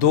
2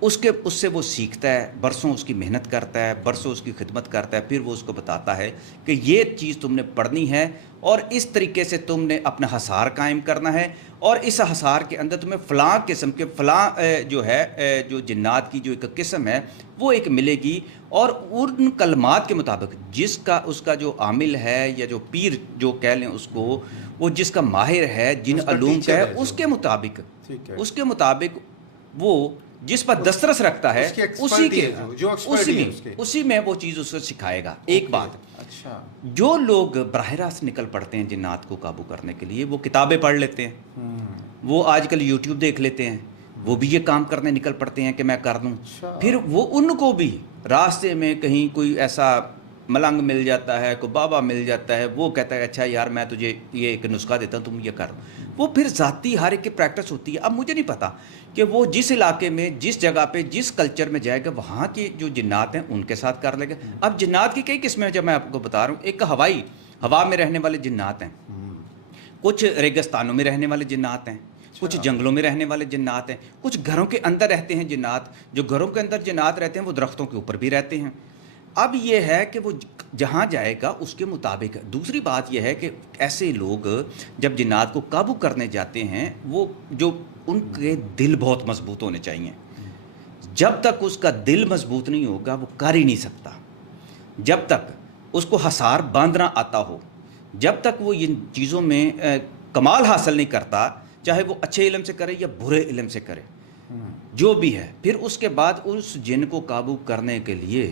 اس سے وہ سیکھتا ہے، برسوں اس کی محنت کرتا ہے، برسوں اس کی خدمت کرتا ہے، پھر وہ اس کو بتاتا ہے کہ یہ چیز تم نے پڑھنی ہے اور اس طریقے سے تم نے اپنا حصار قائم کرنا ہے، اور اس حصار کے اندر تمہیں فلاں قسم کے فلاں جو ہے جو جنات کی جو ایک قسم ہے وہ ایک ملے گی، اور ان کلمات کے مطابق جس کا اس کا جو عامل ہے یا جو پیر جو کہہ لیں اس کو، وہ جس کا ماہر ہے جن اس کا علوم کا teacher ہے، ہے اس جو۔ کے مطابق ٹھیک ہے، اس کے مطابق وہ جس پر دسترس رکھتا ہے اس کی اسی expertise کے ہے جو expertise ہے اس کی۔ اسی میں وہ چیز اسے سکھائے گا۔ ایک بات، اچھا، جو لوگ براہ راست نکل پڑتے ہیں جنات کو قابو کرنے کے لیے، وہ کتابیں پڑھ لیتے ہیں، وہ آج کل یوٹیوب دیکھ لیتے ہیں، وہ بھی یہ کام کرنے نکل پڑتے ہیں کہ میں کر دوں، اچھا۔ پھر وہ ان کو بھی راستے میں کہیں کوئی ایسا ملنگ مل جاتا ہے، کوئی بابا مل جاتا ہے، وہ کہتا ہے اچھا یار میں تجھے یہ ایک نسخہ دیتا ہوں تم یہ کر، وہ پھر ذاتی ہر ایک کی پریکٹس ہوتی ہے۔ اب مجھے نہیں پتا کہ وہ جس علاقے میں جس جگہ پہ جس کلچر میں جائے گا وہاں کے جو جنات ہیں ان کے ساتھ کر لے گا۔ اب جنات کی کئی قسمیں ہیں جب میں آپ کو بتا رہا ہوں، ایک ہوا میں رہنے والے جنات ہیں، کچھ ریگستانوں میں رہنے والے جنات ہیں، کچھ جنگلوں میں رہنے والے جنات ہیں، کچھ گھروں کے اندر رہتے ہیں جنات، جو گھروں کے اندر جنات رہتے ہیں وہ درختوں کے اوپر بھی رہتے ہیں۔ اب یہ ہے کہ وہ جہاں جائے گا اس کے مطابق۔ دوسری بات یہ ہے کہ ایسے لوگ جب جنات کو قابو کرنے جاتے ہیں، وہ جو ان کے دل بہت مضبوط ہونے چاہیے۔ جب تک اس کا دل مضبوط نہیں ہوگا وہ کر ہی نہیں سکتا، جب تک اس کو حصار باندھنا آتا ہو، جب تک وہ ان چیزوں میں کمال حاصل نہیں کرتا، چاہے وہ اچھے علم سے کرے یا برے علم سے کرے، جو بھی ہے، پھر اس کے بعد اس جن کو قابو کرنے کے لیے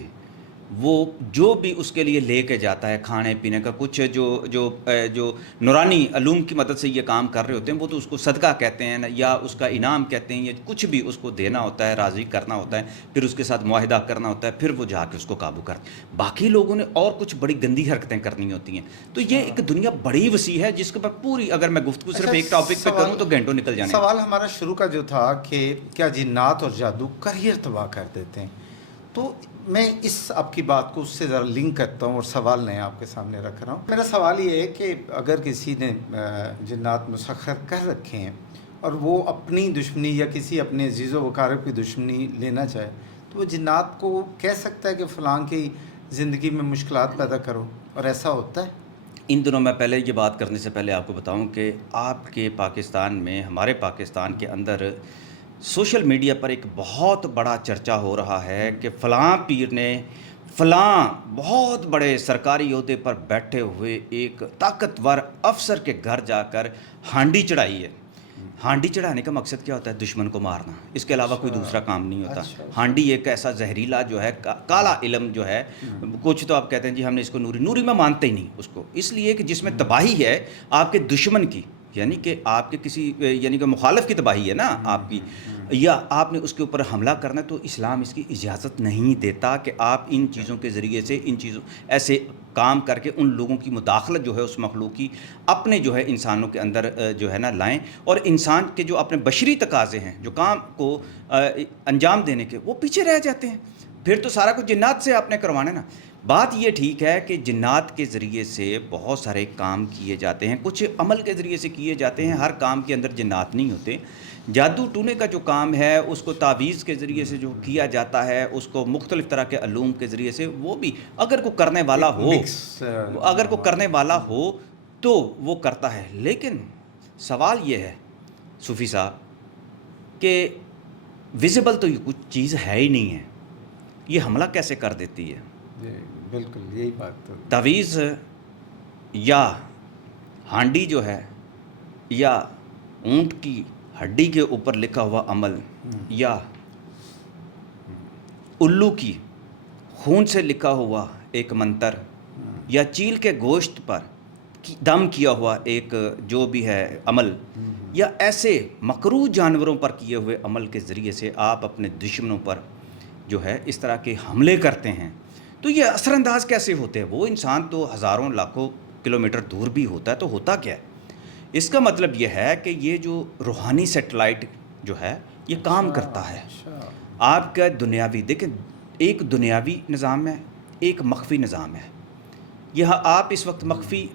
وہ جو بھی اس کے لیے لے کے جاتا ہے کھانے پینے کا، کچھ جو نورانی علوم کی مدد سے یہ کام کر رہے ہوتے ہیں، وہ تو اس کو صدقہ کہتے ہیں یا اس کا انعام کہتے ہیں، یا کچھ بھی اس کو دینا ہوتا ہے، راضی کرنا ہوتا ہے، پھر اس کے ساتھ معاہدہ کرنا ہوتا ہے، پھر وہ جا کے اس کو قابو کرتے ہیں۔ باقی لوگوں نے اور کچھ بڑی گندی حرکتیں کرنی ہوتی ہیں۔ تو یہ ایک دنیا بڑی وسیع ہے جس کے پر پوری اگر میں گفتگو صرف ایک ٹاپک پہ کروں تو گھنٹوں نکل جانے ہیں۔ سوال ہمارا شروع کا جو تھا کہ کیا جنات اور جادو کریئر تباہ کر دیتے ہیں، تو میں اس آپ کی بات کو اس سے ذرا لنک کرتا ہوں اور سوال نئے آپ کے سامنے رکھ رہا ہوں۔ میرا سوال یہ ہے کہ اگر کسی نے جنات مسخر کر رکھے ہیں اور وہ اپنی دشمنی یا کسی اپنے عزیز و وقارب کی دشمنی لینا چاہے، تو وہ جنات کو کہہ سکتا ہے کہ فلاں کی زندگی میں مشکلات پیدا کرو، اور ایسا ہوتا ہے؟ ان دنوں میں پہلے یہ بات کرنے سے پہلے آپ کو بتاؤں کہ آپ کے پاکستان میں، ہمارے پاکستان کے اندر سوشل میڈیا پر ایک بہت بڑا چرچا ہو رہا ہے کہ فلاں پیر نے فلاں بہت بڑے سرکاری عہدے پر بیٹھے ہوئے ایک طاقتور افسر کے گھر جا کر ہانڈی چڑھائی ہے۔ ہانڈی چڑھانے کا مقصد کیا ہوتا ہے؟ دشمن کو مارنا، اس کے علاوہ کوئی دوسرا کام نہیں ہوتا۔ ہانڈی ایک ایسا زہریلا جو ہے کالا علم جو ہے، کچھ تو آپ کہتے ہیں جی ہم نے اس کو نوری میں مانتے ہی نہیں اس کو، اس لیے کہ جس میں تباہی ہے آپ کے دشمن کی، یعنی کہ آپ کے کسی یعنی کہ مخالف کی تباہی ہے نا آپ کی، یا آپ نے اس کے اوپر حملہ کرنا ہے، تو اسلام اس کی اجازت نہیں دیتا کہ آپ ان چیزوں کے ذریعے سے ان چیزوں ایسے کام کر کے ان لوگوں کی مداخلت جو ہے اس مخلوق کی اپنے جو ہے انسانوں کے اندر جو ہے نا لائیں، اور انسان کے جو اپنے بشری تقاضے ہیں جو کام کو انجام دینے کے، وہ پیچھے رہ جاتے ہیں۔ پھر تو سارا کچھ جنات سے آپ نے کروانا نا۔ بات یہ ٹھیک ہے کہ جنات کے ذریعے سے بہت سارے کام کیے جاتے ہیں، کچھ عمل کے ذریعے سے کیے جاتے ہیں، ہر کام کے اندر جنات نہیں ہوتے۔ جادو ٹونے کا جو کام ہے اس کو تعویذ کے ذریعے سے جو کیا جاتا ہے، اس کو مختلف طرح کے علوم کے ذریعے سے، وہ بھی اگر کوئی کرنے والا ہو تو وہ کرتا ہے۔ لیکن سوال یہ ہے صوفی صاحب کہ ویزیبل تو یہ کچھ چیز ہے ہی نہیں ہے، یہ حملہ کیسے کر دیتی ہے؟ بالکل یہی بات تو تعویذ یا ہانڈی جو ہے یا اونٹ کی ہڈی کے اوپر لکھا ہوا عمل یا الو کی خون سے لکھا ہوا ایک منتر یا چیل کے گوشت پر دم کیا ہوا ایک جو بھی ہے عمل، یا ایسے مکروہ جانوروں پر کیے ہوئے عمل کے ذریعے سے آپ اپنے دشمنوں پر جو ہے اس طرح کے حملے کرتے ہیں، تو یہ اثر انداز کیسے ہوتے ہیں؟ وہ انسان تو ہزاروں لاکھوں کلومیٹر دور بھی ہوتا ہے، تو ہوتا کیا ہے؟ اس کا مطلب یہ ہے کہ یہ جو روحانی سیٹلائٹ جو ہے یہ کام کرتا ہے۔ آپ کا دنیاوی دیکھیں، ایک دنیاوی نظام ہے، ایک مخفی نظام ہے۔ یہ آپ اس وقت مخفی،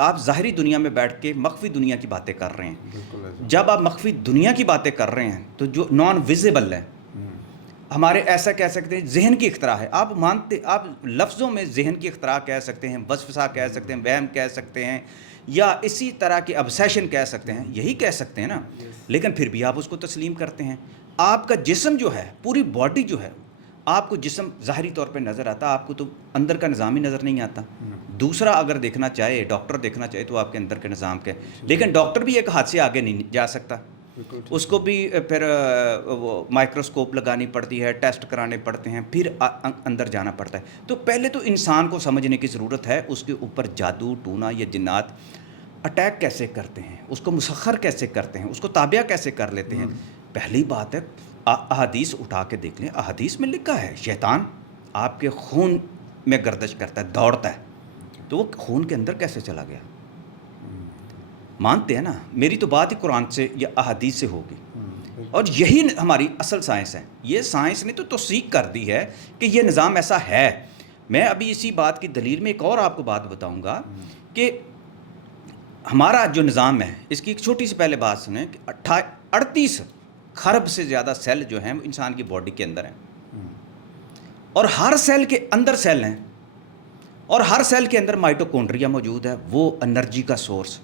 آپ ظاہری دنیا میں بیٹھ کے مخفی دنیا کی باتیں کر رہے ہیں۔ جب آپ مخفی دنیا کی باتیں کر رہے ہیں تو جو نان ویزیبل ہے ہمارے ایسا کہہ سکتے ہیں ذہن کی اختراع ہے. آپ مانتے، آپ لفظوں میں ذہن کی اختراع کہہ سکتے ہیں، وسوسہ کہہ سکتے ہیں، وہم کہہ سکتے ہیں، یا اسی طرح کی ابسیشن کہہ سکتے ہیں، یہی کہہ سکتے ہیں نا. لیکن پھر بھی آپ اس کو تسلیم کرتے ہیں. آپ کا جسم جو ہے، پوری باڈی جو ہے، آپ کو جسم ظاہری طور پہ نظر آتا، آپ کو تو اندر کا نظام ہی نظر نہیں آتا. دوسرا اگر دیکھنا چاہے، ڈاکٹر دیکھنا چاہے تو آپ کے اندر کے نظام کے، لیکن ڈاکٹر بھی ایک ہاتھ سے آگے نہیں جا سکتا. اس کو بھی پھر وہ مائکروسکوپ لگانی پڑتی ہے، ٹیسٹ کرانے پڑتے ہیں، پھر اندر جانا پڑتا ہے. تو پہلے تو انسان کو سمجھنے کی ضرورت ہے اس کے اوپر جادو ٹونا یا جنات اٹیک کیسے کرتے ہیں، اس کو مسخر کیسے کرتے ہیں، اس کو تابع کیسے کر لیتے ہیں. پہلی بات ہے احادیث اٹھا کے دیکھ لیں. احادیث میں لکھا ہے شیطان آپ کے خون میں گردش کرتا ہے، دوڑتا ہے. تو وہ خون کے اندر کیسے چلا گیا؟ مانتے ہیں نا. میری تو بات ہی قرآن سے یا احادیث سے ہوگی، اور یہی ہماری اصل سائنس ہے. یہ سائنس نے تو تصدیق کر دی ہے کہ یہ نظام ایسا ہے. میں ابھی اسی بات کی دلیل میں ایک اور آپ کو بات بتاؤں گا کہ ہمارا جو نظام ہے، اس کی ایک چھوٹی سی پہلے بات سنیں کہ 38 خرب سے زیادہ سیل جو ہیں وہ انسان کی باڈی کے اندر ہیں، اور ہر سیل کے اندر سیل ہیں، اور ہر سیل کے اندر مائٹوکونڈریا موجود ہے. وہ انرجی کا سورس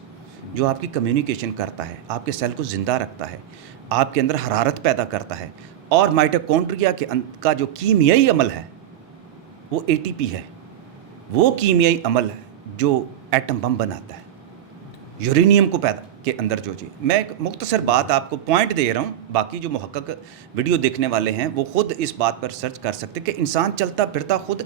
جو آپ کی کمیونیکیشن کرتا ہے، آپ کے سیل کو زندہ رکھتا ہے، آپ کے اندر حرارت پیدا کرتا ہے. اور مائٹوکونڈریا کا جو کیمیائی عمل ہے وہ ATP ہے. وہ کیمیائی عمل ہے جو ایٹم بم بناتا ہے، یورینیم کو پیدا کے اندر جو چیز. میں ایک مختصر بات آپ کو پوائنٹ دے رہا ہوں، باقی جو محقق ویڈیو دیکھنے والے ہیں وہ خود اس بات پر سرچ کر سکتے کہ انسان چلتا پھرتا خود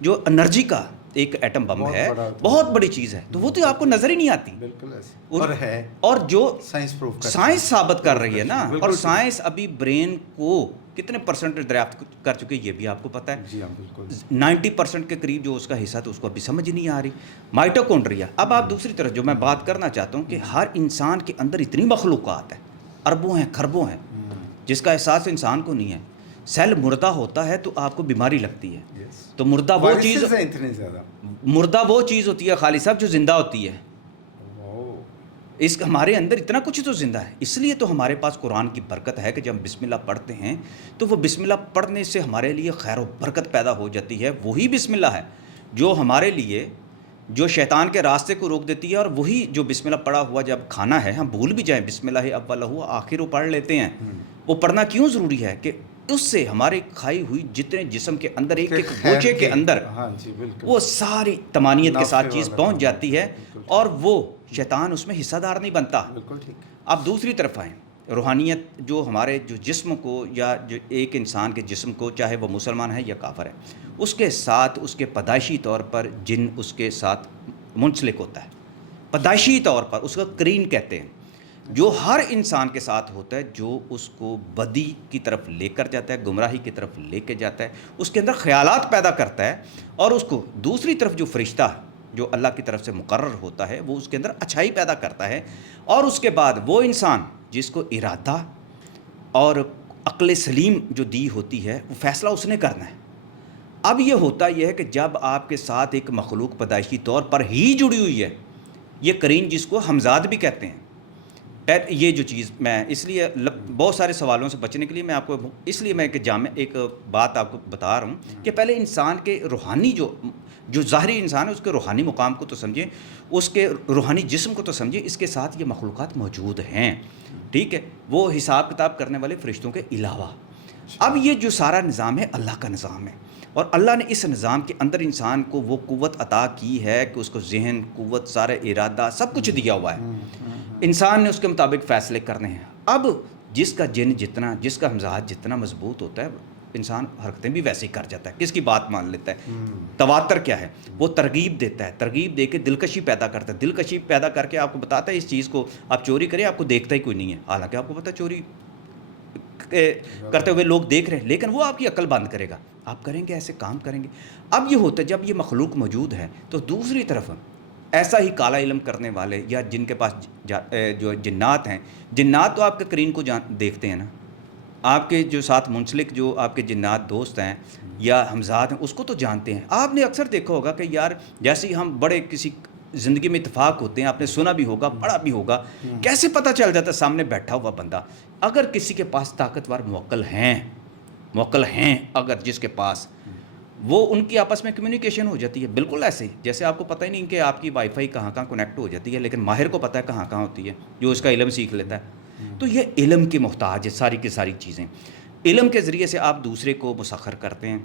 جو انرجی کا ایک ایٹم بم ہے، بہت بڑی چیز ہے. تو وہ تو آپ کو نظر ہی نہیں آتی. بالکل ایسے اور ہے، اور جو سائنس ثابت کر رہی ہے نا. اور سائنس ابھی برین کو کتنے پرسنٹ دریافت کر چکے یہ بھی آپ کو پتہ ہے. جی ہاں بالکل 90% کے قریب جو اس کا حصہ تو اس کو ابھی سمجھ نہیں آ رہی. مائٹوکونڈریا. اب آپ دوسری طرف جو میں بات کرنا چاہتا ہوں کہ ہر انسان کے اندر اتنی مخلوقات ہیں، اربوں ہیں، خربوں ہیں، جس کا احساس انسان کو نہیں ہے. سیل مردہ ہوتا ہے تو آپ کو بیماری لگتی ہے. تو مردہ وہ چیز ہوتی ہے خالی صاحب جو زندہ ہوتی ہے. ہمارے اندر اتنا کچھ تو زندہ ہے. اس لیے تو ہمارے پاس قرآن کی برکت ہے کہ جب ہم بسم اللہ پڑھتے ہیں تو وہ بسم اللہ پڑھنے سے ہمارے لیے خیر و برکت پیدا ہو جاتی ہے. وہی بسم اللہ ہے جو ہمارے لیے جو شیطان کے راستے کو روک دیتی ہے. اور وہی جو بسم اللہ پڑھا ہوا جب کھانا ہے، ہم بھول بھی جائیں بسم اللہ اولہ آخر پڑھ لیتے ہیں. وہ پڑھنا کیوں ضروری ہے کہ اس سے ہمارے کھائی ہوئی جتنے جسم کے اندر ایک ایک گوچے کے اندر وہ ساری تمانیت کے ساتھ چیز پہنچ جاتی ہے، اور وہ شیطان اس میں حصہ دار نہیں بنتا. اب دوسری طرف آئیں، روحانیت جو ہمارے جو جسم کو یا جو ایک انسان کے جسم کو، چاہے وہ مسلمان ہے یا کافر ہے، اس کے ساتھ اس کے پیدائشی طور پر جن اس کے ساتھ منسلک ہوتا ہے. پیدائشی طور پر اس کا قرین کہتے ہیں، جو ہر انسان کے ساتھ ہوتا ہے، جو اس کو بدی کی طرف لے کر جاتا ہے، گمراہی کی طرف لے کے جاتا ہے، اس کے اندر خیالات پیدا کرتا ہے. اور اس کو دوسری طرف جو فرشتہ جو اللہ کی طرف سے مقرر ہوتا ہے وہ اس کے اندر اچھائی پیدا کرتا ہے. اور اس کے بعد وہ انسان جس کو ارادہ اور عقل سلیم جو دی ہوتی ہے، وہ فیصلہ اس نے کرنا ہے. اب یہ ہوتا یہ ہے کہ جب آپ کے ساتھ ایک مخلوق پیدائشی طور پر ہی جڑی ہوئی ہے، یہ قرین جس کو ہمزاد بھی کہتے ہیں، یہ جو چیز میں اس لیے بہت سارے سوالوں سے بچنے کے لیے میں آپ کو اس لیے میں ایک بات آپ کو بتا رہا ہوں کہ پہلے انسان کے روحانی جو ظاہری انسان ہے اس کے روحانی مقام کو تو سمجھیں، اس کے روحانی جسم کو تو سمجھیں. اس کے ساتھ یہ مخلوقات موجود ہیں، ٹھیک ہے، وہ حساب کتاب کرنے والے فرشتوں کے علاوہ. اب یہ جو سارا نظام ہے اللہ کا نظام ہے، اور اللہ نے اس نظام کے اندر انسان کو وہ قوت عطا کی ہے کہ اس کو ذہن، قوت، سارا ارادہ سب کچھ دیا ہوا ہے. انسان نے اس کے مطابق فیصلے کرنے ہیں. اب جس کا جن جتنا، جس کا مزاج جتنا مضبوط ہوتا ہے، انسان حرکتیں بھی ویسے ہی کر جاتا ہے، کس کی بات مان لیتا ہے. تواتر کیا ہے؟ وہ ترغیب دیتا ہے، ترغیب دے کے دلکشی پیدا کرتا ہے. دلکشی پیدا کر کے آپ کو بتاتا ہے اس چیز کو آپ چوری کریں، آپ کو دیکھتا ہی کوئی نہیں ہے، حالانکہ آپ کو پتہ چوری کرتے ہوئے لوگ دیکھ رہے ہیں، لیکن وہ آپ کی عقل بند کرے گا، آپ کریں گے، ایسے کام کریں گے. اب یہ ہوتا ہے جب یہ مخلوق موجود ہے تو دوسری طرف ایسا ہی کالا علم کرنے والے یا جن کے پاس جو جنات ہیں، جنات تو آپ کے قرین کو دیکھتے ہیں نا، آپ کے جو ساتھ منسلک جو آپ کے جنات دوست ہیں یا ہمزاد ہیں اس کو تو جانتے ہیں. آپ نے اکثر دیکھا ہوگا کہ یار جیسے ہی ہم بڑے کسی زندگی میں اتفاق ہوتے ہیں، آپ نے سنا بھی ہوگا، پڑھا بھی ہوگا، کیسے پتہ چل جاتا ہے سامنے بیٹھا ہوا بندہ. اگر کسی کے پاس طاقتور موکل ہیں موکل ہیں اگر جس کے پاس، وہ ان کی آپس میں کمیونیکیشن ہو جاتی ہے بالکل ایسے جیسے آپ کو پتہ ہی نہیں کہ آپ کی وائی فائی کہاں کہاں کنیکٹ ہو جاتی ہے، لیکن ماہر کو پتہ ہے کہاں کہاں ہوتی ہے، جو اس کا علم سیکھ لیتا ہے. تو یہ علم کی محتاج ہے ساری کی ساری چیزیں. علم کے ذریعے سے آپ دوسرے کو مسخر کرتے ہیں،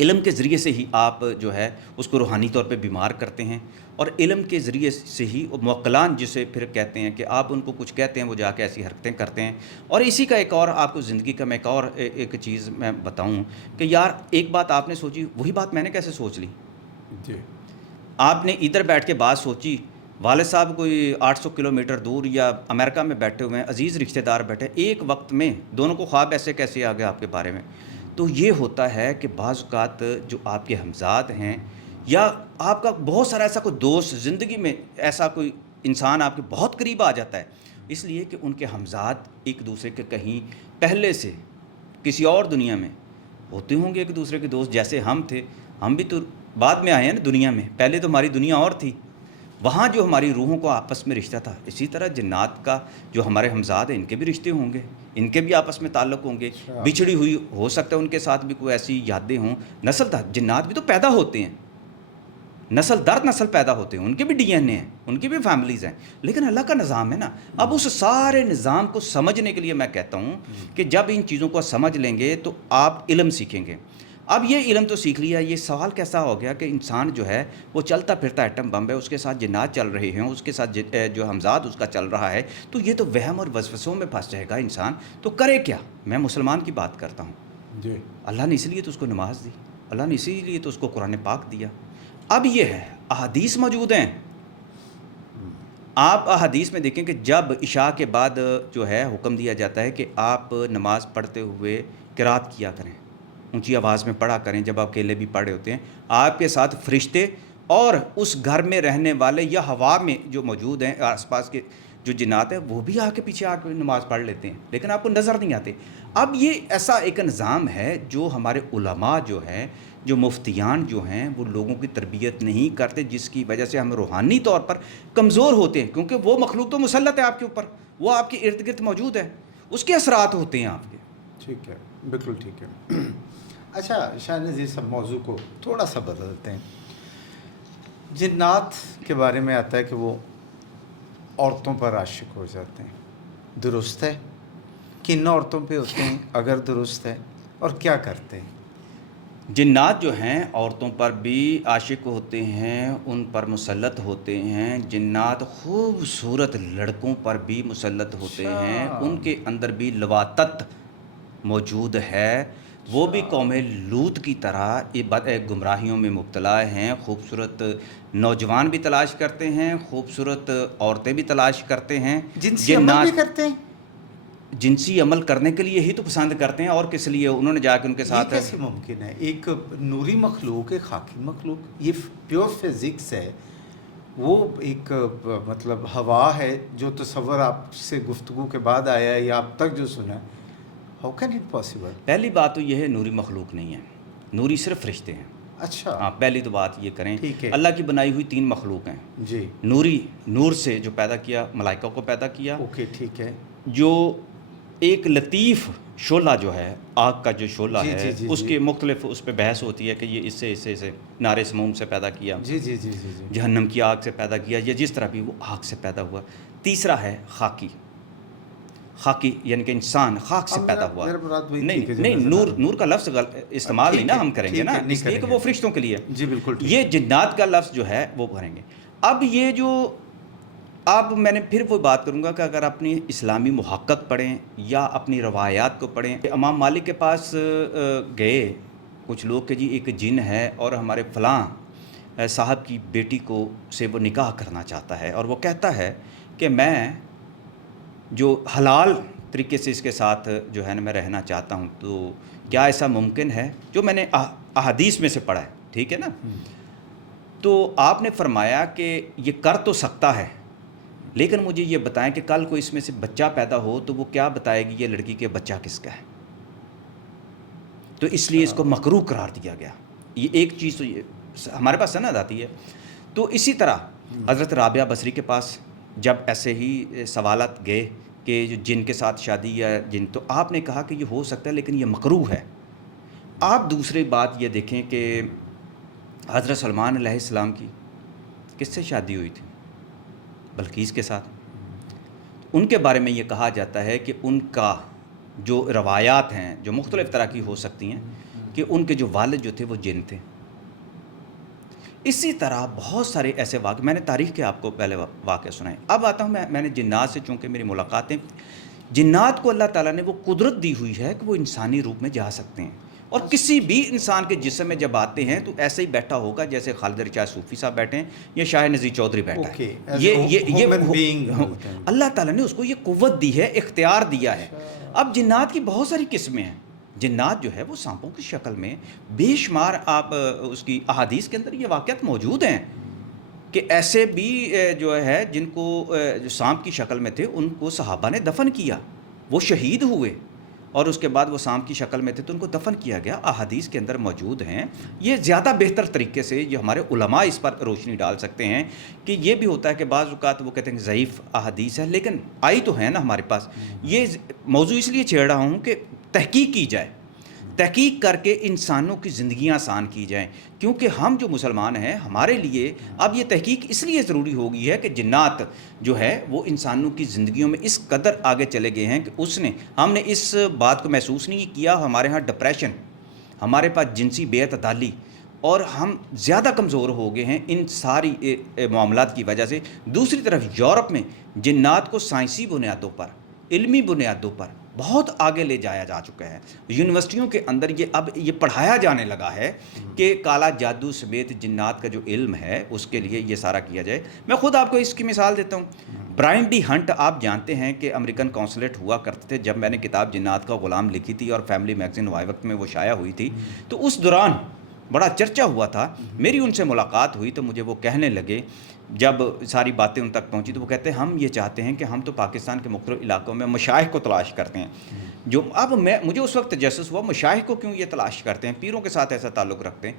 علم کے ذریعے سے ہی آپ جو ہے اس کو روحانی طور پہ بیمار کرتے ہیں، اور علم کے ذریعے سے ہی موکلان جسے پھر کہتے ہیں کہ آپ ان کو کچھ کہتے ہیں وہ جا کے ایسی حرکتیں کرتے ہیں. اور اسی کا ایک اور آپ کو زندگی کا میں ایک چیز میں بتاؤں کہ یار ایک بات آپ نے سوچی، وہی بات میں نے کیسے سوچ لی. جی آپ نے ادھر بیٹھ کے بات سوچی، والد صاحب کوئی 800 کلومیٹر دور یا امریکہ میں بیٹھے ہوئے ہیں، عزیز رشتہ دار بیٹھے، ایک وقت میں دونوں کو خواب ایسے کیسے آ گیا آپ کے بارے میں. تو یہ ہوتا ہے کہ بعض اوقات جو آپ کے ہمزاد ہیں یا آپ کا بہت سارا ایسا کوئی دوست زندگی میں، ایسا کوئی انسان آپ کے بہت قریب آ جاتا ہے، اس لیے کہ ان کے ہمزاد ایک دوسرے کے کہیں پہلے سے کسی اور دنیا میں ہوتے ہوں گے ایک دوسرے کے دوست، جیسے ہم تھے. ہم بھی تو بعد میں آئے ہیں نا دنیا میں، پہلے تو ہماری دنیا اور تھی، وہاں جو ہماری روحوں کو آپس میں رشتہ تھا. اسی طرح جنات کا جو ہمارے ہمزاد ہیں ان کے بھی رشتے ہوں گے، ان کے بھی آپس میں تعلق ہوں گے. بچھڑی ہوئی ہو سکتا ہے ان کے ساتھ بھی کوئی ایسی یادیں ہوں. نسل در جنات بھی تو پیدا ہوتے ہیں، نسل در نسل پیدا ہوتے ہیں، ان کے بھی ڈی این اے ہیں، ان کی بھی فیملیز ہیں، لیکن اللہ کا نظام ہے نا. اب اس سارے نظام کو سمجھنے کے لیے میں کہتا ہوں کہ جب ان چیزوں کو سمجھ لیں گے تو آپ علم سیکھیں گے. اب یہ علم تو سیکھ لیا، یہ سوال کیسا ہو گیا کہ انسان جو ہے وہ چلتا پھرتا ایٹم بم ہے، اس کے ساتھ جنات چل رہے ہیں، اس کے ساتھ جو ہمزاد اس کا چل رہا ہے، تو یہ تو وہم اور وسوسوں میں پھنس جائے گا انسان. تو کرے کیا؟ میں مسلمان کی بات کرتا ہوں. جی اللہ نے اسی لیے تو اس کو نماز دی، اللہ نے اسی لیے تو اس کو قرآن پاک دیا. اب یہ ہے احادیث موجود ہیں. آپ احادیث میں دیکھیں کہ جب عشاء کے بعد جو ہے حکم دیا جاتا ہے کہ آپ نماز پڑھتے ہوئے قرات کیا کریں، اونچی آواز میں پڑھا کریں. جب آپ اکیلے بھی پڑھے ہوتے ہیں، آپ کے ساتھ فرشتے اور اس گھر میں رہنے والے یا ہوا میں جو موجود ہیں آس پاس کے جو جنات ہیں وہ بھی آ کے پیچھے آ کے نماز پڑھ لیتے ہیں، لیکن آپ کو نظر نہیں آتے. اب یہ ایسا ایک نظام ہے جو ہمارے علماء جو ہیں، جو مفتیان جو ہیں، وہ لوگوں کی تربیت نہیں کرتے، جس کی وجہ سے ہم روحانی طور پر کمزور ہوتے ہیں. کیونکہ وہ مخلوق تو مسلط ہے آپ کے اوپر، وہ آپ کے ارد گرد موجود ہے، اس کے اثرات ہوتے ہیں آپ کے. ٹھیک ہے، بالکل ٹھیک ہے. اچھا شاہ نذیر صاحب، موضوع کو تھوڑا سا بدلتے ہیں. جنات کے بارے میں آتا ہے کہ وہ عورتوں پر عاشق ہو جاتے ہیں، درست ہے؟ کن عورتوں پہ ہوتے ہیں اگر درست ہے، اور کیا کرتے ہیں؟ جنات جو ہیں عورتوں پر بھی عاشق ہوتے ہیں، ان پر مسلط ہوتے ہیں. جنات خوبصورت لڑکوں پر بھی مسلط ہوتے ہیں، ان کے اندر بھی لواطت موجود ہے. وہ بھی قوم لوط کی طرح گمراہیوں میں مبتلا ہیں. خوبصورت نوجوان بھی تلاش کرتے ہیں، خوبصورت عورتیں بھی تلاش کرتے ہیں. جنسی عمل بھی کرتے ہیں؟ جنسی عمل کرنے کے لیے ہی تو پسند کرتے ہیں، اور کس لیے؟ انہوں نے جا کے ان کے ساتھ. یہ کیسے ممکن ہے؟ ایک نوری مخلوق، ایک خاکی مخلوق، یہ پیور فزکس ہے. وہ ایک مطلب ہوا ہے جو تصور آپ سے گفتگو کے بعد آیا ہے یا اب تک جو سنا ہے. How can it possible? پہلی بات تو یہ ہے نوری مخلوق نہیں ہے، نوری صرف فرشتے ہیں. اچھا ہاں، پہلی تو بات یہ کریں. ٹھیک ہے. اللہ کی بنائی ہوئی 3 مخلوق ہیں. جی نوری، نور سے جو پیدا کیا، ملائکہ کو پیدا کیا. اوکے ٹھیک ہے. جو ایک لطیف شعلہ جو ہے، آگ کا جو شعلہ جی ہے، جی جی اس جی. کے مختلف اس پہ بحث ہوتی ہے کہ یہ اس سے نار سموم سے پیدا کیا، جی جی جی جی جی. جہنم کی آگ سے پیدا کیا، یا جس طرح بھی وہ آگ سے پیدا ہوا. تیسرا ہے خاکی. خاکی یعنی کہ انسان خاک سے پیدا ہوا. نہیں، نور کا لفظ استعمال نہیں نا ہم کریں گے نا، اس لیے کہ وہ فرشتوں کے لیے. جی بالکل. یہ جنات کا لفظ جو ہے وہ کریں گے. اب یہ جو اب میں نے پھر وہ بات کروں گا کہ اگر اپنی اسلامی محقق پڑھیں یا اپنی روایات کو پڑھیں. امام مالک کے پاس گئے کچھ لوگ کہ جی ایک جن ہے اور ہمارے فلاں صاحب کی بیٹی کو سے وہ نکاح کرنا چاہتا ہے، اور وہ کہتا ہے کہ میں جو حلال طریقے سے اس کے ساتھ جو ہے نا میں رہنا چاہتا ہوں، تو کیا ایسا ممکن ہے؟ جو میں نے احادیث میں سے پڑھا ہے، ٹھیک ہے نا. تو آپ نے فرمایا کہ یہ کر تو سکتا ہے، لیکن مجھے یہ بتائیں کہ کل کو اس میں سے بچہ پیدا ہو تو وہ کیا بتائے گی یہ لڑکی کہ بچہ کس کا ہے. تو اس لیے اس کو مکروہ قرار دیا گیا. یہ ایک چیز تو یہ ہمارے پاس سند آتی ہے. تو اسی طرح حضرت رابعہ بصری کے پاس جب ایسے ہی سوالات گئے کہ جو جن کے ساتھ شادی یا جن، تو آپ نے کہا کہ یہ ہو سکتا ہے لیکن یہ مکروہ ہے۔ آپ دوسری بات یہ دیکھیں کہ حضرت سلمان علیہ السلام کی کس سے شادی ہوئی تھی؟ بلقیس کے ساتھ۔ ان کے بارے میں یہ کہا جاتا ہے کہ ان کا جو روایات ہیں جو مختلف طرح کی ہو سکتی ہیں کہ ان کے جو والد جو تھے وہ جن تھے۔ اسی طرح بہت سارے ایسے واقع، میں نے تاریخ کے آپ کو پہلے واقعہ سنائے۔ اب آتا ہوں میں نے جنات سے، چونکہ میری ملاقاتیں، جنات کو اللہ تعالیٰ نے وہ قدرت دی ہوئی ہے کہ وہ انسانی روپ میں جا سکتے ہیں، اور کسی بھی انسان کے جسم میں جب آتے ہیں تو ایسے ہی بیٹھا ہوگا جیسے خالد رشاد صوفی صاحب بیٹھے ہیں یا شاہ نذیر چودھری بیٹھا ہے۔ یہ اللہ تعالیٰ نے اس کو یہ قوت دی ہے، اختیار دیا ہے۔ اب جنات کی بہت ساری قسمیں ہیں۔ جنات جو ہے وہ سانپوں کی شکل میں بے شمار، آپ اس کی احادیث کے اندر یہ واقعات موجود ہیں کہ ایسے بھی جو ہے جن کو جو سانپ کی شکل میں تھے ان کو صحابہ نے دفن کیا، وہ شہید ہوئے، اور اس کے بعد وہ سانپ کی شکل میں تھے تو ان کو دفن کیا گیا۔ احادیث کے اندر موجود ہیں۔ یہ زیادہ بہتر طریقے سے یہ ہمارے علماء اس پر روشنی ڈال سکتے ہیں کہ یہ بھی ہوتا ہے کہ بعض اوقات وہ کہتے ہیں کہ ضعیف احادیث ہے، لیکن آئی تو ہے نا ہمارے پاس۔ یہ موضوع اس لیے چھیڑ رہا ہوں کہ تحقیق کی جائے، تحقیق کر کے انسانوں کی زندگیاں آسان کی جائیں، کیونکہ ہم جو مسلمان ہیں ہمارے لیے اب یہ تحقیق اس لیے ضروری ہو گئی ہے کہ جنات جو ہے وہ انسانوں کی زندگیوں میں اس قدر آگے چلے گئے ہیں کہ ہم نے اس بات کو محسوس نہیں کیا۔ ہمارے ہاں ڈپریشن، ہمارے پاس جنسی بے اعتدالی، اور ہم زیادہ کمزور ہو گئے ہیں ان ساری معاملات کی وجہ سے۔ دوسری طرف یورپ میں جنات کو سائنسی بنیادوں پر، علمی بنیادوں پر بہت آگے لے جایا جا چکا ہے۔ یونیورسٹیوں کے اندر اب یہ پڑھایا جانے لگا ہے کہ کالا جادو سمیت جنات کا جو علم ہے اس کے لیے یہ سارا کیا جائے۔ میں خود آپ کو اس کی مثال دیتا ہوں۔ برائن ڈی ہنٹ آپ جانتے ہیں کہ امریکن کونسلیٹ ہوا کرتے تھے۔ جب میں نے کتاب جنات کا غلام لکھی تھی اور فیملی میگزین وائی وقت میں وہ شائع ہوئی تھی، تو اس دوران بڑا چرچا ہوا تھا۔ میری ان سے ملاقات ہوئی تو مجھے وہ کہنے لگے، جب ساری باتیں ان تک پہنچی تو وہ کہتے ہیں ہم یہ چاہتے ہیں کہ ہم تو پاکستان کے مختلف علاقوں میں مشائخ کو تلاش کرتے ہیں۔ جو اب مجھے اس وقت تجسس ہوا، مشائخ کو کیوں یہ تلاش کرتے ہیں، پیروں کے ساتھ ایسا تعلق رکھتے ہیں؟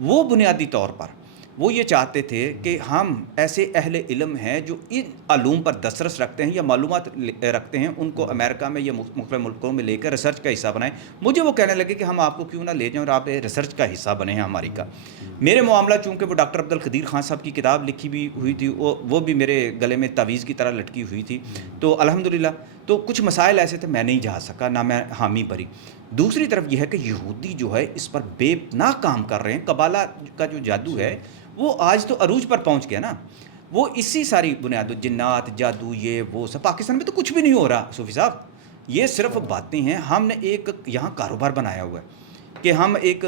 وہ بنیادی طور پر وہ یہ چاہتے تھے کہ ہم ایسے اہل علم ہیں جو ان علوم پر دسترس رکھتے ہیں یا معلومات رکھتے ہیں، ان کو امریکہ میں یا مختلف ملکوں میں لے کر ریسرچ کا حصہ بنائیں۔ مجھے وہ کہنے لگے کہ ہم آپ کو کیوں نہ لے جائیں اور آپ ریسرچ کا حصہ بنے ہیں ہماری کا۔ میرے معاملہ چونکہ وہ ڈاکٹر عبدالقدیر خان صاحب کی کتاب لکھی بھی ہوئی تھی، وہ بھی میرے گلے میں تعویذ کی طرح لٹکی ہوئی تھی، تو الحمدللہ تو کچھ مسائل ایسے تھے میں نہیں جا سکا، نہ میں حامی بری۔ دوسری طرف یہ ہے کہ یہودی جو ہے اس پر بے پناہ کام کر رہے ہیں۔ قبالہ کا جو جادو ہے وہ آج تو عروج پر پہنچ گیا نا، وہ اسی ساری بنیاد، جنات، جادو، یہ وہ سب پاکستان میں تو کچھ بھی نہیں ہو رہا صوفی صاحب، یہ صرف باتیں ہیں۔ ہم نے ایک یہاں کاروبار بنایا ہوا ہے کہ ہم ایک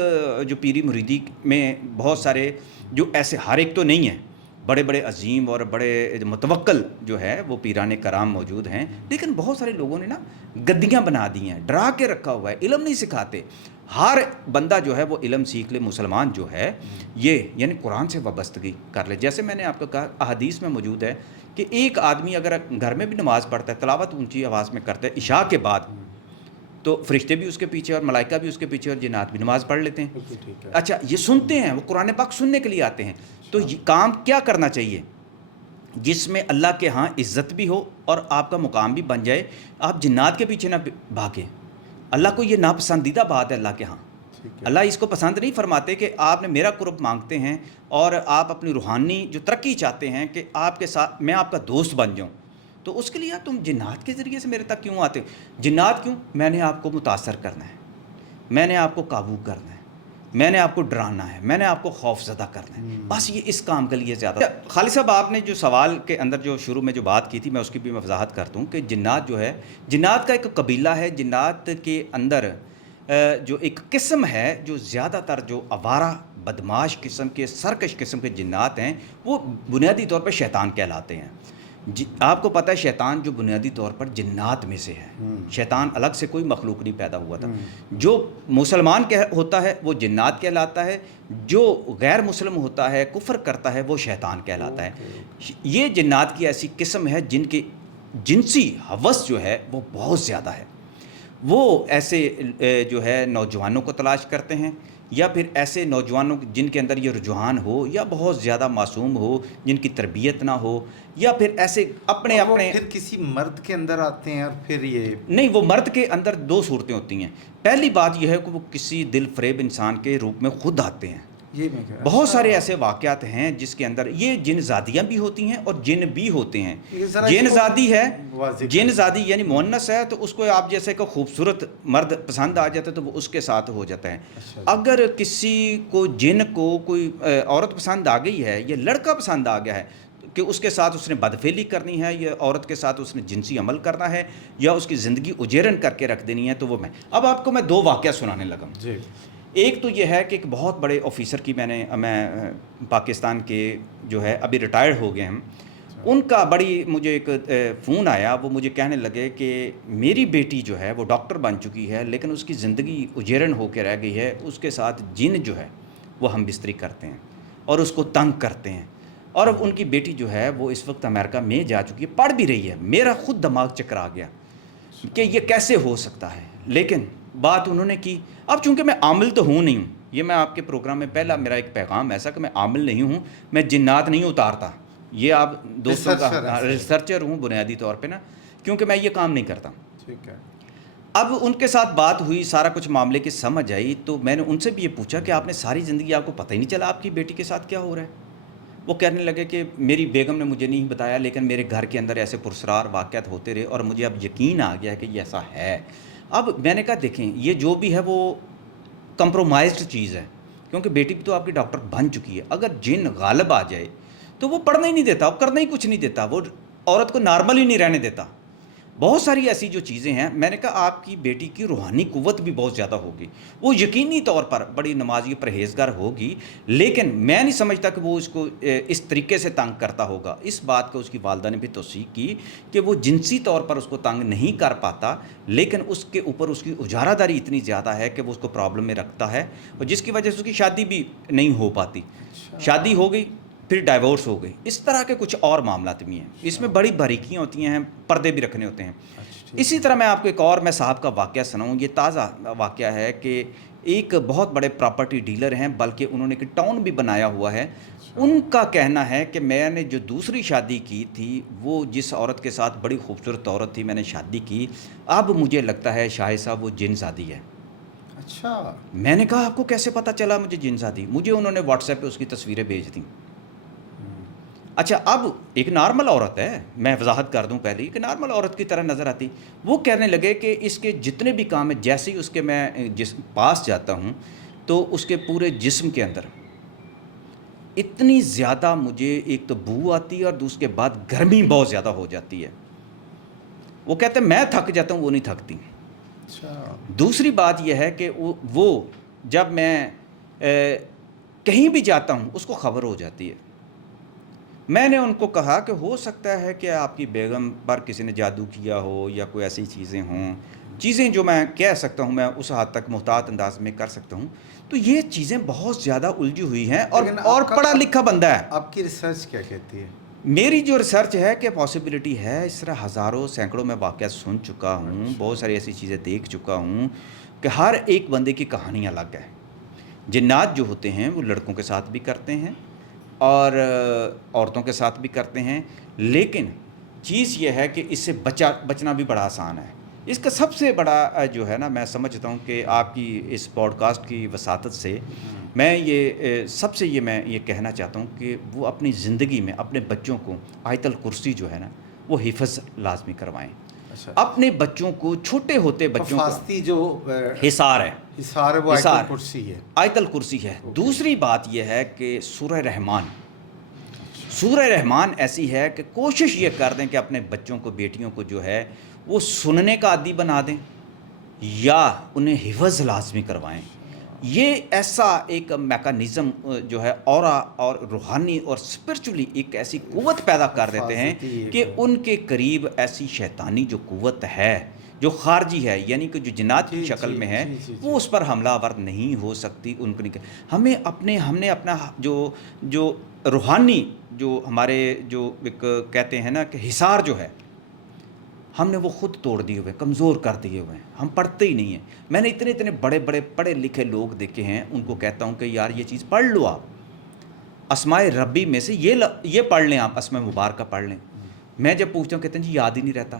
جو پیری مریدی میں بہت سارے جو ایسے، ہر ایک تو نہیں ہیں، بڑے بڑے عظیم اور بڑے متوکل جو ہے وہ پیران کرام موجود ہیں، لیکن بہت سارے لوگوں نے نا گدیاں بنا دی ہیں، ڈرا کے رکھا ہوا ہے، علم نہیں سکھاتے۔ ہر بندہ جو ہے وہ علم سیکھ لے، مسلمان جو ہے یہ یعنی قرآن سے وابستگی کر لے۔ جیسے میں نے آپ کو کہا احادیث میں موجود ہے کہ ایک آدمی اگر گھر میں بھی نماز پڑھتا ہے، تلاوت اونچی آواز میں کرتا ہے عشاء کے بعد، تو فرشتے بھی اس کے پیچھے اور ملائکہ بھی اس کے پیچھے اور جنات بھی نماز پڑھ لیتے ہیں۔ اچھا، یہ سنتے ہیں، وہ قرآن پاک سننے کے لیے آتے ہیں۔ تو یہ کام کیا کرنا چاہیے جس میں اللہ کے ہاں عزت بھی ہو اور آپ کا مقام بھی بن جائے؟ آپ جنات کے پیچھے نہ بھاگیں۔ اللہ کو یہ ناپسندیدہ بات ہے اللہ کے ہاں۔ اللہ اس کو پسند نہیں فرماتے کہ آپ نے میرا قرب مانگتے ہیں اور آپ اپنی روحانی جو ترقی چاہتے ہیں کہ آپ کے ساتھ میں آپ کا دوست بن جاؤں، تو اس کے لیے تم جنات کے ذریعے سے میرے تک کیوں آتے ہو؟ جنات کیوں؟ میں نے آپ کو متاثر کرنا ہے، میں نے آپ کو قابو کرنا ہے، میں نے آپ کو ڈرانا ہے، میں نے آپ کو خوف زدہ کرنا ہے، بس یہ اس کام کے لیے زیادہ۔ خالد صاحب، آپ نے جو سوال کے اندر جو شروع میں جو بات کی تھی میں اس کی بھی وضاحت کرتا ہوں کہ جنات جو ہے، جنات کا ایک قبیلہ ہے۔ جنات کے اندر جو ایک قسم ہے جو زیادہ تر جو آوارہ بدماش قسم کے، سرکش قسم کے جنات ہیں، وہ بنیادی طور پر شیطان کہلاتے ہیں۔ آپ کو پتہ ہے شیطان جو بنیادی طور پر جنات میں سے ہے، شیطان الگ سے کوئی مخلوق نہیں پیدا ہوا تھا۔ جو مسلمان ہوتا ہے وہ جنات کہلاتا ہے، جو غیر مسلم ہوتا ہے، کفر کرتا ہے، وہ شیطان کہلاتا ہے۔ یہ جنات کی ایسی قسم ہے جن کی جنسی ہوس جو ہے وہ بہت زیادہ ہے۔ وہ ایسے جو ہے نوجوانوں کو تلاش کرتے ہیں یا پھر ایسے نوجوانوں جن کے اندر یہ رجحان ہو یا بہت زیادہ معصوم ہو جن کی تربیت نہ ہو یا پھر ایسے اپنے اور وہ اپنے پھر کسی مرد کے اندر آتے ہیں اور پھر یہ نہیں، وہ مرد کے اندر دو صورتیں ہوتی ہیں. پہلی بات یہ ہے کہ وہ کسی دل فریب انسان کے روپ میں خود آتے ہیں. یہ میں کہہ رہا بہت سارے ایسے واقعات ہیں جس کے اندر یہ جن زادیاں بھی ہوتی ہیں اور جن بھی ہوتے ہیں. یہ ذرا جن اس کو زادی ہے، واضح جن کریں. زادی یعنی مونس ہے تو اس کو آپ جیسے کہ خوبصورت مرد پسند آ جاتا ہے تو وہ اس کے ساتھ ہو جاتا ہے. اچھا جی. اگر کسی کو جن کو کوئی عورت پسند آ گئی ہے یا لڑکا پسند آ گیا ہے کہ اس کے ساتھ اس نے بدفعلی کرنی ہے یا عورت کے ساتھ اس نے جنسی عمل کرنا ہے یا اس کی زندگی اجیرن کر کے رکھ دینی ہے تو وہ اب آپ کو میں دو واقعہ سنانے لگا ہوں. جی ایک تو یہ ہے کہ ایک بہت بڑے آفیسر کی میں پاکستان کے جو ہے ابھی ریٹائرڈ ہو گئے ہیں، ان کا بڑی مجھے ایک فون آیا. وہ مجھے کہنے لگے کہ میری بیٹی جو ہے وہ ڈاکٹر بن چکی ہے لیکن اس کی زندگی اجیرن ہو کے رہ گئی ہے. اس کے ساتھ جن جو ہے وہ ہم بستری کرتے ہیں اور اس کو تنگ کرتے ہیں. اور اب ان کی بیٹی جو ہے وہ اس وقت امریکہ میں جا چکی ہے، پڑھ بھی رہی ہے. میرا خود دماغ چکرا گیا کہ یہ کیسے ہو سکتا ہے. لیکن بات انہوں نے کی. اب چونکہ میں عامل تو ہوں نہیں ہوں، یہ میں آپ کے پروگرام میں پہلا میرا ایک پیغام ایسا کہ میں عامل نہیں ہوں، میں جنات نہیں اتارتا. یہ آپ دوستوں کا ریسرچر ہوں بنیادی طور پہ نا، کیونکہ میں یہ کام نہیں کرتا. ٹھیک ہے. اب ان کے ساتھ بات ہوئی، سارا کچھ معاملے کی سمجھ آئی تو میں نے ان سے بھی یہ پوچھا کہ آپ نے ساری زندگی آپ کو پتہ ہی نہیں چلا آپ کی بیٹی کے ساتھ کیا ہو رہا ہے. وہ کہنے لگے کہ میری بیگم نے مجھے نہیں بتایا لیکن میرے گھر کے اندر ایسے پرسرار واقعات ہوتے رہے اور مجھے اب یقین آ گیا کہ یہ ایسا ہے. اب میں نے کہا دیکھیں یہ جو بھی ہے وہ کمپرومائزڈ چیز ہے، کیونکہ بیٹی بھی تو آپ کی ڈاکٹر بن چکی ہے. اگر جن غالب آ جائے تو وہ پڑھنا ہی نہیں دیتا، وہ کرنا ہی کچھ نہیں دیتا، وہ عورت کو نارمل ہی نہیں رہنے دیتا. بہت ساری ایسی جو چیزیں ہیں. میں نے کہا آپ کی بیٹی کی روحانی قوت بھی بہت زیادہ ہوگی، وہ یقینی طور پر بڑی نمازی پرہیزگار ہوگی، لیکن میں نہیں سمجھتا کہ وہ اس کو اس طریقے سے تنگ کرتا ہوگا. اس بات کو اس کی والدہ نے بھی توثیق کی کہ وہ جنسی طور پر اس کو تنگ نہیں کر پاتا، لیکن اس کے اوپر اس کی اجارہ داری اتنی زیادہ ہے کہ وہ اس کو پرابلم میں رکھتا ہے، اور جس کی وجہ سے اس کی شادی بھی نہیں ہو پاتی. شادی ہو گئی پھر ڈائیورس ہو گئی. اس طرح کے کچھ اور معاملات بھی ہیں. اس میں بڑی باریکیاں ہوتی ہیں، پردے بھی رکھنے ہوتے ہیں. اسی طرح میں آپ کو ایک اور میں صاحب کا واقعہ سناؤں. یہ تازہ واقعہ ہے کہ ایک بہت بڑے پراپرٹی ڈیلر ہیں، بلکہ انہوں نے ایک ٹاؤن بھی بنایا ہوا ہے. ان کا کہنا ہے کہ میں نے جو دوسری شادی کی تھی وہ جس عورت کے ساتھ بڑی خوبصورت عورت تھی میں نے شادی کی، اب مجھے لگتا ہے شاہد صاحب وہ جن زادی ہے. اچھا. میں نے کہا آپ کو کیسے پتہ چلا مجھے جن زادی؟ مجھے انہوں نے واٹس ایپ پہ اس کی تصویریں بھیج دیں. اچھا اب ایک نارمل عورت ہے، میں وضاحت کر دوں پہلے کہ نارمل عورت کی طرح نظر آتی. وہ کہنے لگے کہ اس کے جتنے بھی کام ہیں جیسے ہی اس کے میں پاس جاتا ہوں تو اس کے پورے جسم کے اندر اتنی زیادہ مجھے ایک تو بو آتی ہے اور اس کے بعد گرمی بہت زیادہ ہو جاتی ہے. وہ کہتے ہیں میں تھک جاتا ہوں، وہ نہیں تھکتی. دوسری بات یہ ہے کہ وہ جب میں کہیں بھی جاتا ہوں اس کو خبر ہو جاتی ہے. میں نے ان کو کہا کہ ہو سکتا ہے کہ آپ کی بیگم پر کسی نے جادو کیا ہو یا کوئی ایسی چیزیں ہوں، چیزیں جو میں کہہ سکتا ہوں میں اس حد تک محتاط انداز میں کر سکتا ہوں. تو یہ چیزیں بہت زیادہ الجھی ہوئی ہیں اور پڑھا لکھا بندہ ہے. آپ کی ریسرچ کیا کہتی ہے؟ میری جو ریسرچ ہے کہ پاسبلٹی ہے، اس طرح ہزاروں سینکڑوں میں واقعات سن چکا ہوں، بہت ساری ایسی چیزیں دیکھ چکا ہوں کہ ہر ایک بندے کی کہانی الگ ہے. جنات جو ہوتے ہیں وہ لڑکوں کے ساتھ بھی کرتے ہیں اور عورتوں کے ساتھ بھی کرتے ہیں، لیکن چیز یہ ہے کہ اس سے بچنا بھی بڑا آسان ہے. اس کا سب سے بڑا جو ہے نا، میں سمجھتا ہوں کہ آپ کی اس پوڈ کاسٹ کی وساطت سے میں یہ کہنا چاہتا ہوں کہ وہ اپنی زندگی میں اپنے بچوں کو آیت الکرسی جو ہے نا وہ حفظ لازمی کروائیں. اپنے بچوں کو چھوٹے ہوتے بچوں کو جو حصار ہے، وہ آیت الکرسی ہے، آیت الکرسی ہے. دوسری بات یہ ہے کہ سورہ رحمان ایسی ہے کہ کوشش یہ کر دیں کہ اپنے بچوں کو بیٹیوں کو جو ہے وہ سننے کا عادی بنا دیں یا انہیں حفظ لازمی کروائیں. یہ ایسا ایک میکانزم جو ہے اور روحانی اور اسپرچولی ایک ایسی قوت پیدا کر دیتے ہیں کہ ان کے قریب ایسی شیطانی جو قوت ہے جو خارجی ہے، یعنی کہ جو جنات کی شکل میں ہے، وہ اس پر حملہ آور نہیں ہو سکتی. ان کو ہم نے اپنا جو روحانی جو ہمارے جو ایک کہتے ہیں نا کہ حصار جو ہے ہم نے وہ خود توڑ دیے ہوئے، کمزور کر دیے ہوئے ہیں، ہم پڑھتے ہی نہیں ہیں. میں نے اتنے اتنے بڑے بڑے پڑھے لکھے لوگ دیکھے ہیں، ان کو کہتا ہوں کہ یار یہ چیز پڑھ لو آپ، اسماء ربی میں سے یہ پڑھ لیں آپ، اسماء مبارکہ پڑھ لیں. میں جب پوچھتا ہوں کہتے ہیں جی یاد ہی نہیں رہتا.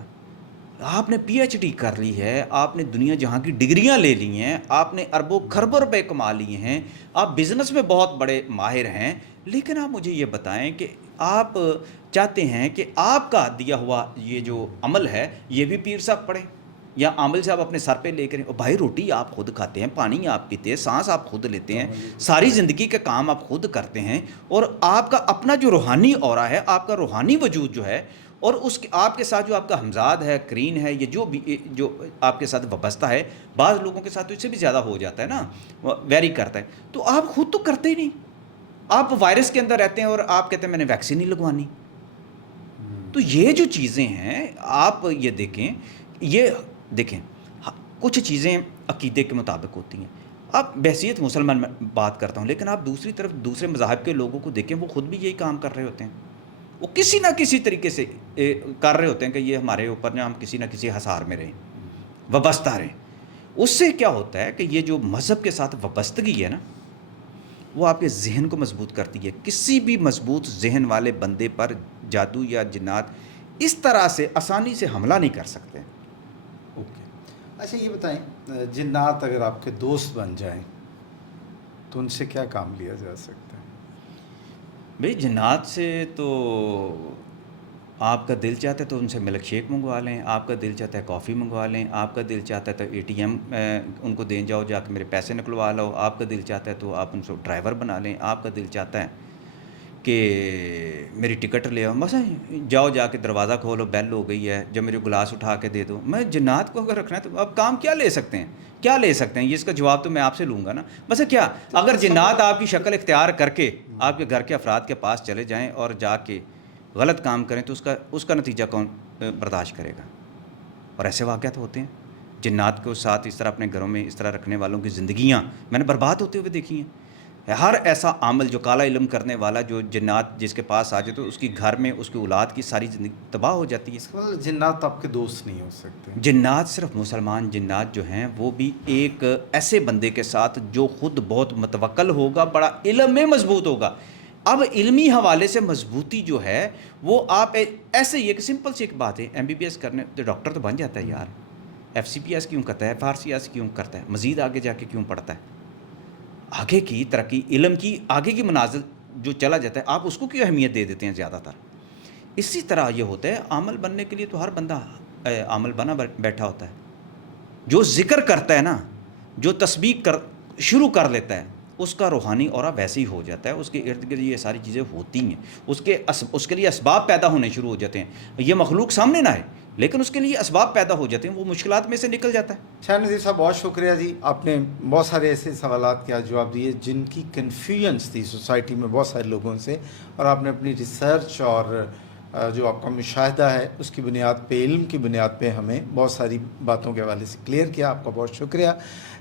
آپ نے پی ایچ ڈی کر لی ہے، آپ نے دنیا جہاں کی ڈگریاں لے لی ہیں، آپ نے اربوں خربوں روپے کما لیے ہیں، آپ بزنس میں بہت بڑے ماہر ہیں، لیکن آپ مجھے یہ بتائیں کہ آپ چاہتے ہیں کہ آپ کا دیا ہوا یہ جو عمل ہے یہ بھی پیر صاحب پڑھیں یا عامل صاحب اپنے سر پہ لے کریں. اور بھائی روٹی آپ خود کھاتے ہیں، پانی آپ پیتے ہیں، سانس آپ خود لیتے ہیں، ساری زندگی کے کام آپ خود کرتے ہیں، اور آپ کا اپنا جو روحانی اورا ہے، آپ کا روحانی وجود جو ہے، اور اس کے آپ کے ساتھ جو آپ کا ہمزاد ہے، کرین ہے، یہ جو بھی جو آپ کے ساتھ وابستہ ہے، بعض لوگوں کے ساتھ تو اس سے بھی زیادہ ہو جاتا ہے نا، ویری کرتا ہے. تو آپ خود تو کرتے ہی نہیں، آپ وائرس کے اندر رہتے ہیں اور آپ کہتے ہیں میں نے ویکسین نہیں لگوانی. تو یہ جو چیزیں ہیں آپ یہ دیکھیں کچھ چیزیں عقیدے کے مطابق ہوتی ہیں. اب بحیثیت مسلمان میں بات کرتا ہوں، لیکن آپ دوسری طرف دوسرے مذاہب کے لوگوں کو دیکھیں، وہ خود بھی یہی کام کر رہے ہوتے ہیں، وہ کسی نہ کسی طریقے سے کر رہے ہوتے ہیں کہ یہ ہمارے اوپر ہم کسی نہ کسی حصار میں رہیں، وابستہ رہیں. اس سے کیا ہوتا ہے کہ یہ جو مذہب کے ساتھ وابستگی ہے نا، وہ آپ کے ذہن کو مضبوط کرتی ہے. کسی بھی مضبوط ذہن والے بندے پر جادو یا جنات اس طرح سے آسانی سے حملہ نہیں کر سکتے. اوکے. اچھا یہ بتائیں، جنات اگر آپ کے دوست بن جائیں تو ان سے کیا کام لیا جا سکتا ہے؟ بھئی جنات سے تو آپ کا دل چاہتا ہے تو ان سے ملک شیک منگوا لیں، آپ کا دل چاہتا ہے کافی منگوا لیں، آپ کا دل چاہتا ہے تو اے ٹی ایم ان کو دیں جاؤ، جا کے میرے پیسے نکلوا لو، آپ کا دل چاہتا ہے تو آپ ان سے ڈرائیور بنا لیں، آپ کا دل چاہتا ہے کہ میری ٹکٹ لے آؤ، بس جاؤ جا کے دروازہ کھولو، بیل ہو گئی ہے، جب میرے گلاس اٹھا کے دے دو. میں جنات کو اگر رکھنا ہے تو اب کام کیا لے سکتے ہیں، کیا لے سکتے ہیں؟ یہ اس کا جواب تو میں آپ سے لوں گا نا. بس کیا اگر جنات آپ کی شکل اختیار کر کے آپ کے گھر کے افراد کے پاس چلے جائیں اور جا کے غلط کام کریں تو اس کا نتیجہ کون برداشت کرے گا؟ اور ایسے واقعات ہوتے ہیں. جنات کو ساتھ اس طرح اپنے گھروں میں اس طرح رکھنے والوں کی زندگیاں میں نے برباد ہوتے ہوئے دیکھی ہیں. ہر ایسا عامل جو کالا علم کرنے والا، جو جنات جس کے پاس آ جائے تو اس کی گھر میں اس کی اولاد کی ساری زندگی تباہ ہو جاتی ہے. اس کا مطلب جنات آپ کے دوست نہیں ہو سکتے. جنات صرف مسلمان جنات جو ہیں وہ بھی ایک ایسے بندے کے ساتھ جو خود بہت متوکل ہوگا، بڑا علم میں مضبوط ہوگا. اب علمی حوالے سے مضبوطی جو ہے وہ آپ ایسے ہی ایک سمپل سی ایک بات ہے، ایم بی بی ایس کرنے تو ڈاکٹر تو بن جاتا ہے یار، ایف سی پی ایس کیوں کرتا ہے، ایف آر سی ایس کیوں کرتا ہے، مزید آگے جا کے کیوں پڑھتا ہے؟ آگے کی ترقی، علم کی آگے کی منازل جو چلا جاتا ہے آپ اس کو کیوں اہمیت دے دیتے ہیں زیادہ تر؟ اسی طرح یہ ہوتا ہے، عامل بننے کے لیے تو ہر بندہ عامل بنا بیٹھا ہوتا ہے. جو ذکر کرتا ہے نا، جو تسبیح شروع کر لیتا ہے، اس کا روحانی اورا ویسے ہی ہو جاتا ہے، اس کے ارد گرد یہ ساری چیزیں ہوتی ہیں، اس کے لیے اسباب پیدا ہونے شروع ہو جاتے ہیں. یہ مخلوق سامنے نہ آئے لیکن اس کے لیے اسباب پیدا ہو جاتے ہیں، وہ مشکلات میں سے نکل جاتا ہے. شاہد نذیر صاحب بہت شکریہ جی، آپ نے بہت سارے ایسے سوالات کے جواب دیے جن کی کنفیوژنس تھی سوسائٹی میں بہت سارے لوگوں سے، اور آپ نے اپنی ریسرچ اور جو آپ کا مشاہدہ ہے اس کی بنیاد پہ، علم کی بنیاد پہ ہمیں بہت ساری باتوں کے حوالے سے کلیئر کیا. آپ کا بہت شکریہ.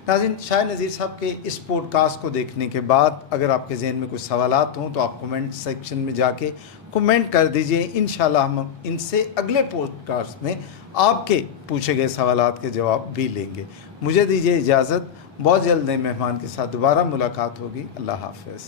ناظرین، شاہد نذیر صاحب کے اس پوڈ کاسٹ کو دیکھنے کے بعد اگر آپ کے ذہن میں کچھ سوالات ہوں تو آپ کمنٹ سیکشن میں جا کے کمنٹ کر دیجئے. انشاءاللہ ہم ان سے اگلے پوڈ کاسٹ میں آپ کے پوچھے گئے سوالات کے جواب بھی لیں گے. مجھے دیجئے اجازت، بہت جلد نئے مہمان کے ساتھ دوبارہ ملاقات ہوگی. اللہ حافظ.